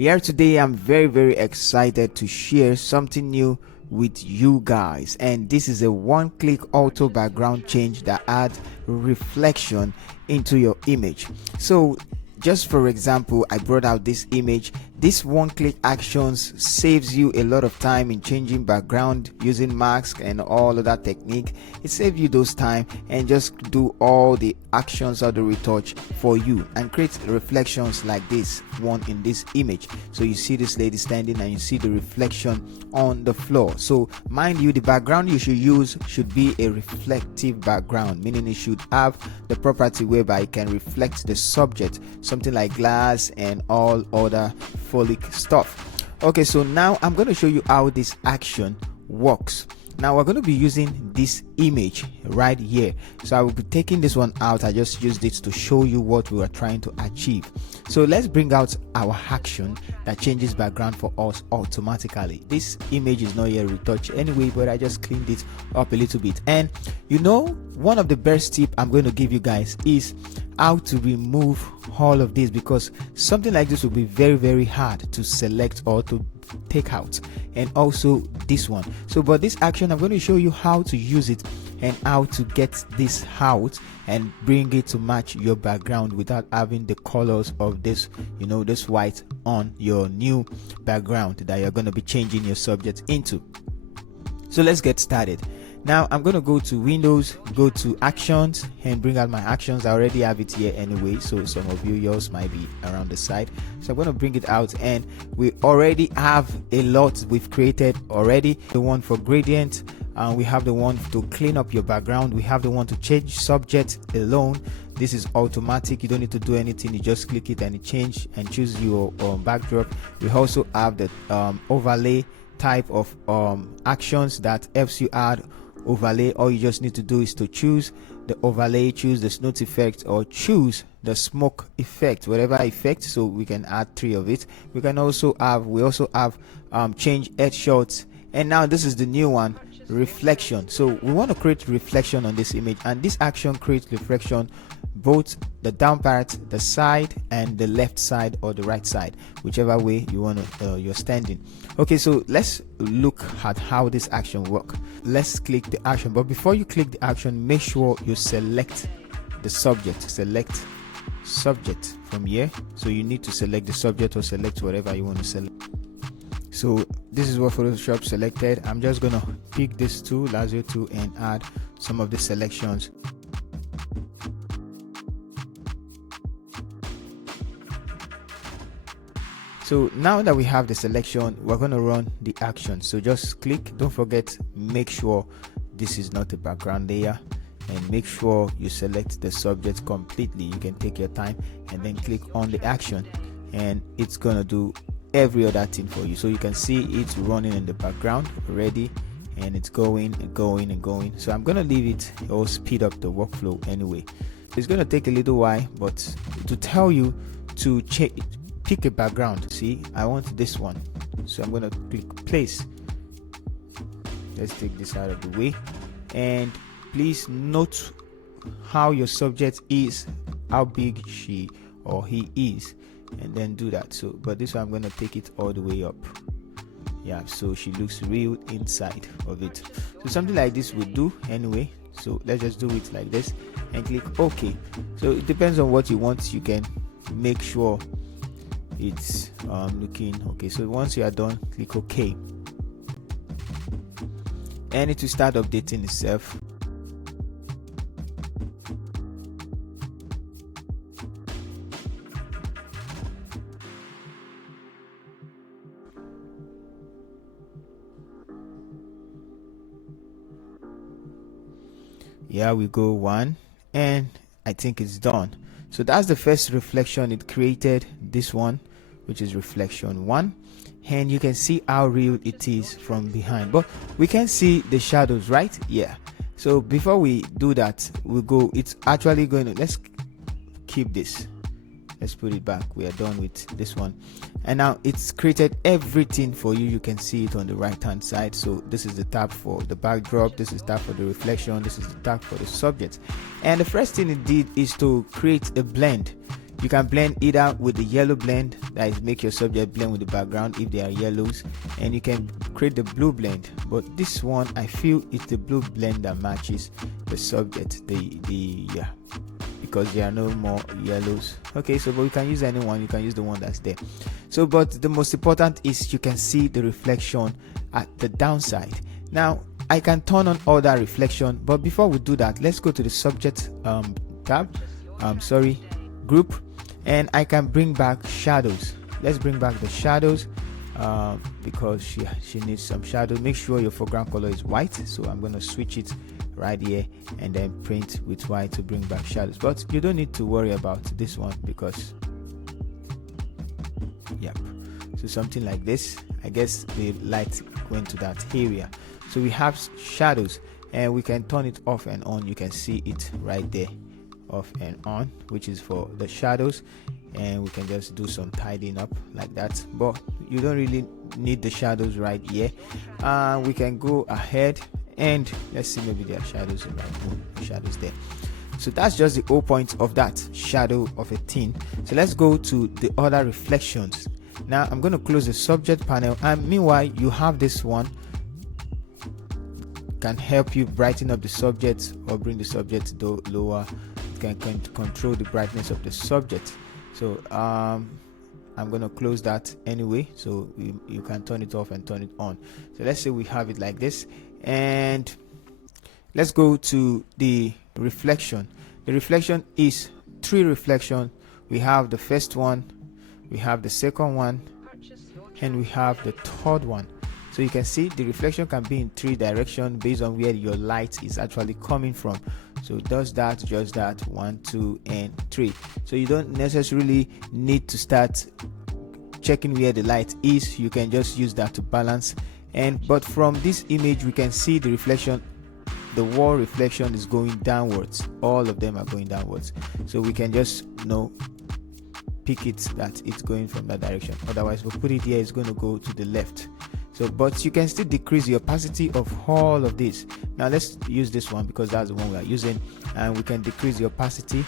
Here today I'm very excited to share something new with you guys, and this is a one-click auto background change that adds reflection into your image. So just for example, I brought out this image. This one-click actions saves you a lot of time in changing background using mask and all of that technique. It saves you those time and just do all the actions or the retouch for you and create reflections like this one in this image. So you see this lady standing and you see the reflection on the floor. So mind you, the background you should use should be a reflective background, meaning it should have the property whereby it can reflect the subject, something like glass and all other folic stuff. Okay, so now I'm going to show you how this action works. Now we're going to be using this image right here, so I will be taking this one out. I just used it to show you what we are trying to achieve. So let's bring out our action that changes background for us automatically. This image is not yet retouched anyway, but I just cleaned it up a little bit. And you know, one of the best tip I'm going to give you guys is how to remove all of this, because something like this will be very hard to select or to take out, and also this one. So but this action, I'm going to show you how to use it and how to get this out and bring it to match your background without having the colors of this, you know, this white on your new background that you're going to be changing your subject into. So let's get started. Now I'm going to go to Windows, go to Actions, and bring out my actions. I already have it here anyway, so some of yours might be around the side. So I'm going to bring it out, and we already have a lot we've created already. The one for gradient, we have the one to clean up your background, we have the one to change subject alone. This is automatic, you don't need to do anything, you just click it and it change and choose your backdrop. We also have the overlay type of actions that helps you add overlay. All you just need to do is to choose the overlay, choose the snow effect, or choose the smoke effect, whatever effect. So we can add 3 of it. We also have change headshots, and now this is the new one, reflection. So we want to create reflection on this image, and this action creates reflection both the down part, the side, and the left side or the right side, whichever way you want to you're standing. Okay, so let's look at how this action work. Let's click the action, but before you click the action, make sure you select the subject. Select subject from here. So you need to select the subject or select whatever you want to select. So this is what Photoshop selected. I'm just gonna pick this tool, lasso tool, and add some of the selections. So now that we have the selection, we're going to run the action. So just click, don't forget, make sure this is not a background layer, and make sure you select the subject completely. You can take your time and then click on the action, and it's going to do every other thing for you. So you can see it's running in the background already, and it's going and going and going. So I'm going to leave it or speed up the workflow anyway. It's going to take a little while, but to tell you to pick a background. See, I want this one, so I'm going to click place. Let's take this out of the way, and please note how your subject is, how big she or he is, and then do that. So but this one I'm going to take it all the way up. Yeah, so she looks real inside of it. So something like this would do anyway. So let's just do it like this and click OK. So it depends on what you want. You can make sure it's looking okay. So once you are done, click OK, and it will start updating itself. Yeah, we go 1, and I think it's done. So that's the first reflection it created, this one, which is reflection 1, and you can see how real it is from behind, but we can see the shadows, right? Yeah. So before we do that, we'll go, it's actually going to, let's keep this, let's put it back. We are done with this one, and now it's created everything for you. You can see it on the right hand side. So this is the tab for the backdrop, this is tab for the reflection, this is the tab for the subject. And the first thing it did is to create a blend. You can blend either with the yellow blend, that is make your subject blend with the background if they are yellows, and you can create the blue blend. But this one, I feel it's the blue blend that matches the subject, yeah, because there are no more yellows. Okay, so but you can use anyone, you can use the one that's there. So but the most important is you can see the reflection at the downside. Now I can turn on all that reflection, but before we do that, let's go to the subject tab, group, and I can bring back shadows. Let's bring back the shadows because she needs some shadow. Make sure your foreground color is white, so I'm going to switch it right here and then print with white to bring back shadows. But you don't need to worry about this one because yep, so something like this. I guess the light went to that area, so we have shadows and we can turn it off and on. You can see it right there, off and on, which is for the shadows, and we can just do some tidying up like that. But you don't really need the shadows right here. We can go ahead and let's see, maybe there are shadows in that shadows there. So that's just the whole point of that shadow of a thing. So let's go to the other reflections. Now I'm going to close the subject panel, and meanwhile you have this one, can help you brighten up the subject or bring the subject lower. Can control the brightness of the subject. So I'm going to close that anyway, so you can turn it off and turn it on. So let's say we have it like this, and let's go to the reflection. The reflection is 3 reflections. We have the first one, we have the second one, and we have the third one. So you can see the reflection can be in 3 directions based on where your light is actually coming from. So it does that, just that, 1, 2, and 3. So you don't necessarily need to start checking where the light is. You can just use that to balance. But from this image we can see the reflection, the wall reflection is going downwards. All of them are going downwards. So we can just pick it that it's going from that direction. Otherwise, if we put it here, it's going to go to the left. So but you can still decrease the opacity of all of this. Now let's use this one because that's the one we are using, and we can decrease the opacity,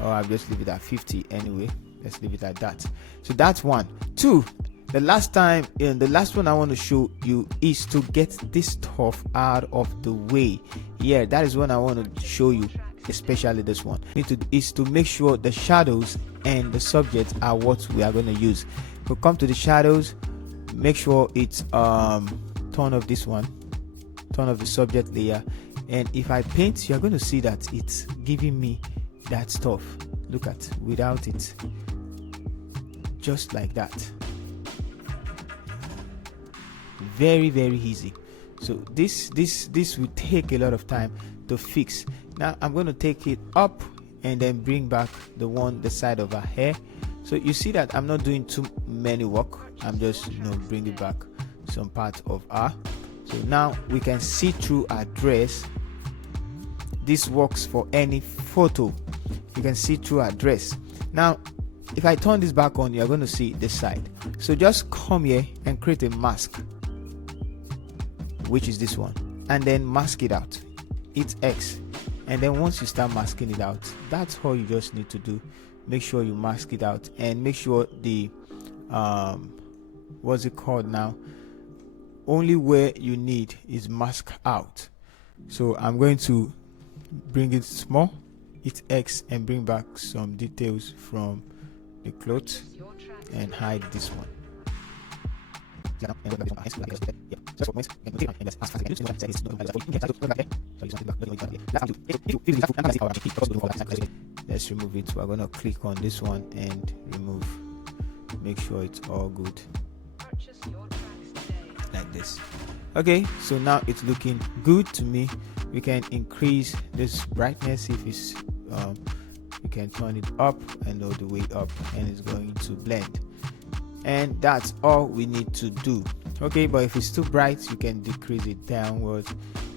or I'll just leave it at 50 anyway. Let's leave it at that. So that's 1. 2, the last one I want to show you is to get this stuff out of the way. Yeah, that is what I want to show you, especially this one. Is to make sure the shadows and the subject are what we are going to use. We'll come to the shadows, make sure it's turn off this one, turn off the subject layer, and if I paint, you're going to see that it's giving me that stuff. Look at, without it, just like that. Very, very easy. So this will take a lot of time to fix. Now I'm going to take it up and then bring back the side of her hair. So you see that I'm not doing too many work. I'm just bringing back some part of her. So now we can see through her dress. This works for any photo. You can see through her dress. Now if I turn this back on, you're going to see this side. So just come here and create a mask, which is this one, and then mask it out. Hit X, and then once you start masking it out, that's all you just need to do. Make sure you mask it out, and make sure the what's it called now, only where you need is mask out. So I'm going to bring it small, hit X, and bring back some details from the clothes and hide this one. Let's remove it. We're going to click on this one and remove. Make sure it's all good like this. Okay, so now it's looking good to me. We can increase this brightness if it's you can turn it up and all the way up, and it's going to blend. And that's all we need to do. Okay, but if it's too bright, you can decrease it downwards,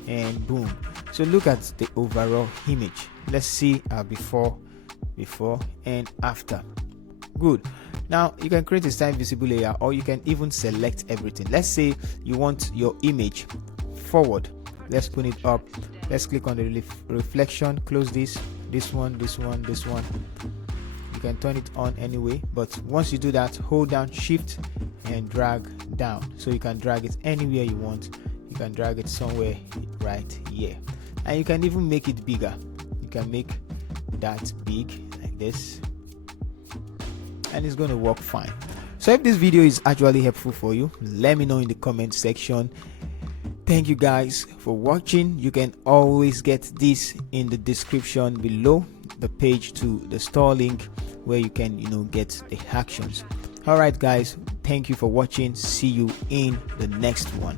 and boom. So look at the overall image. Let's see before and after. Good. Now you can create a style visible layer, or you can even select everything. Let's say you want your image forward. Let's put it up. Let's click on the reflection, close this one. You can turn it on anyway, but once you do that, hold down shift and drag down, so you can drag it anywhere you want. You can drag it somewhere right here, and you can even make it bigger. You can make that big like this, and it's going to work fine. So if this video is actually helpful for you, let me know in the comment section. Thank you guys for watching. You can always get this in the description below, the page to the store link where you can get the actions. All right guys, thank you for watching. See you in the next one.